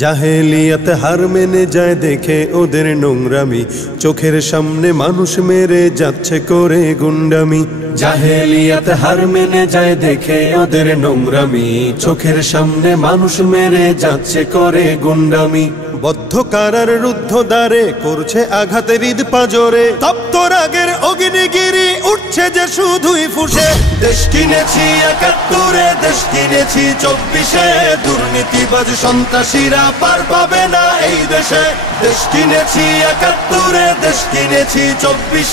জাহেলিয়াত হার মেনে যায় দেখে ওদের নোংরামি, চোখের সামনে মানুষ মেরে যাচ্ছে করে গুন্ডামি। জাহেলিয়াত হার মেনে যায় দেখে ওদের নোংরামি, চোখের সামনে মানুষ মেরে যাচ্ছে করে গুন্ডামি। বদ্ধ কারার রুদ্ধ দ্বারে করছে আঘাতের ঈদ পাজরে, তপ্ত রাগের অগ্নিগিরি উঠছে যে শুধুই ফুসে। দেশ কিনেছি ৭১, দেশ কিনেছি ২৪, দুর্নীতিবাজ সন্ত্রাসীরা পার পাবে না এই দেশে। দেশ কিনেছি ৭১, দেশ কিনেছি ২৪,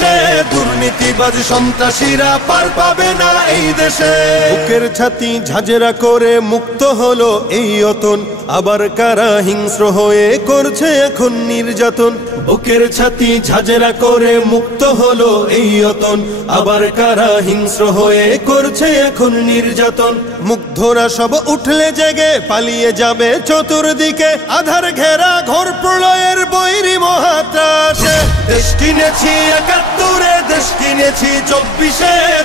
দুর্নীতিবাজ সন্ত্রাসীরা পার পাবে না এই দেশে। বুকের ছাতি ঝাঁঝরা করে মুক্ত হলো এই অতন, আবার কারা হিংস্র হয়ে করছে এখন নির্যাতন। বুকের ছাতি ঝাঁঝরা করে মুক্ত হলো এই অতন, আবার কারা হিংস্র হয়ে করছে এখন নির্যাতন। মুগ্ধরা সব উঠলে জেগে পালিয়ে যাবে চতুর্দিকে, আধার ঘেরা ঘোর প্রলয়ের বৈরী মহাত্রাসে। দেশ কিনেছি ৭১, দেশ কিনেছি ২৪,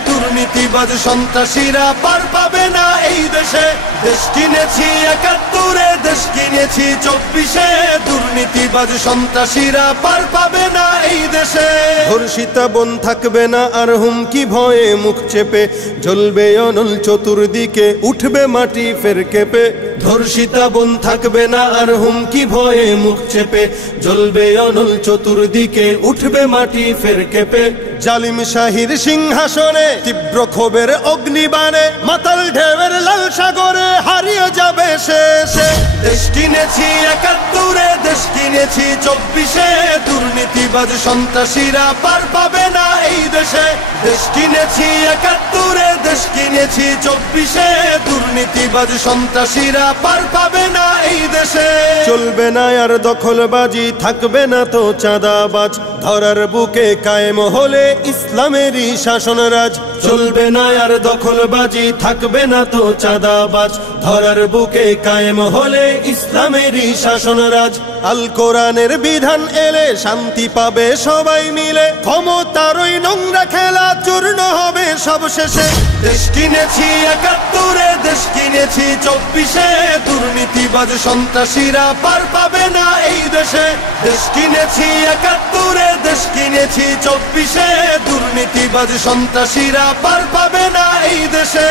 দুর্নীতিবাজ সন্ত্রাসীরা পার পাবে না এই দেশে। দেশ কিনেছি ৭১, দেশ কিনেছি ২৪, দুর্নীতিবাজ সন্ত্রাসীরা পার পাবে না এই দেশে। ধর্ষিতা বোন থাকবে না আর হুমকি ভয়ে মুখ চেপে, জ্বলবে অনল চতুর্দিকে উঠবে মাটি ফের কেঁপে। ধর্ষিতা বোন থাকবে না আর হুমকি ভয়ে মুখ চেপে, জ্বলবে অনল চতুর্দিকে উঠবে মাটি ফের কেঁপে। জালিম শাহীর সিংহাসনে তীব্র ক্ষোভের অগ্নিবাণে, মাতাল ঢেউয়ের লাল সাগরে হারিয়ে যাবে শেষে। দেশ কিনেছি ৭১, দেশ কিনেছি ২৪, দুর্নীতিবাজ সন্ত্রাসীরা পার পাবে না এই দেশে। দেশ কিনেছি ৭১, দেশ কিনেছি ২৪, দুর্নীতিবাজ সন্ত্রাসীরা পার পাবে না এই দেশে। চলবে না আর দখলবাজি, থাকবে না তো চাঁদাবাজ, ধরার বুকে কায়েম হলে ইসলামেরই শাসন রাজ। চলবে না আর দখলবাজি, থাকবে না তো চাঁদাবাজ, ধরার বুকে কায়েম হলে ইসলামেরই শাসন রাজ। আল কোরআনের বিধান এলে শান্তি পাবে সবাই মিলে, ক্ষমতার ওই নোংরা খেলা চূর্ণ হবে সব শেষে। দেশ কিনেছি ৭১, দেশ কিনেছি ২৪, দুর্নীতিবাজ সন্ত্রাসীরা পার পাবে না এই দেশে। দেশ কিনেছি ৭১, দেশ কিনেছি ২৪, দুর্নীতিবাজ সন্ত্রাসীরা পার পাবে না এই দেশে।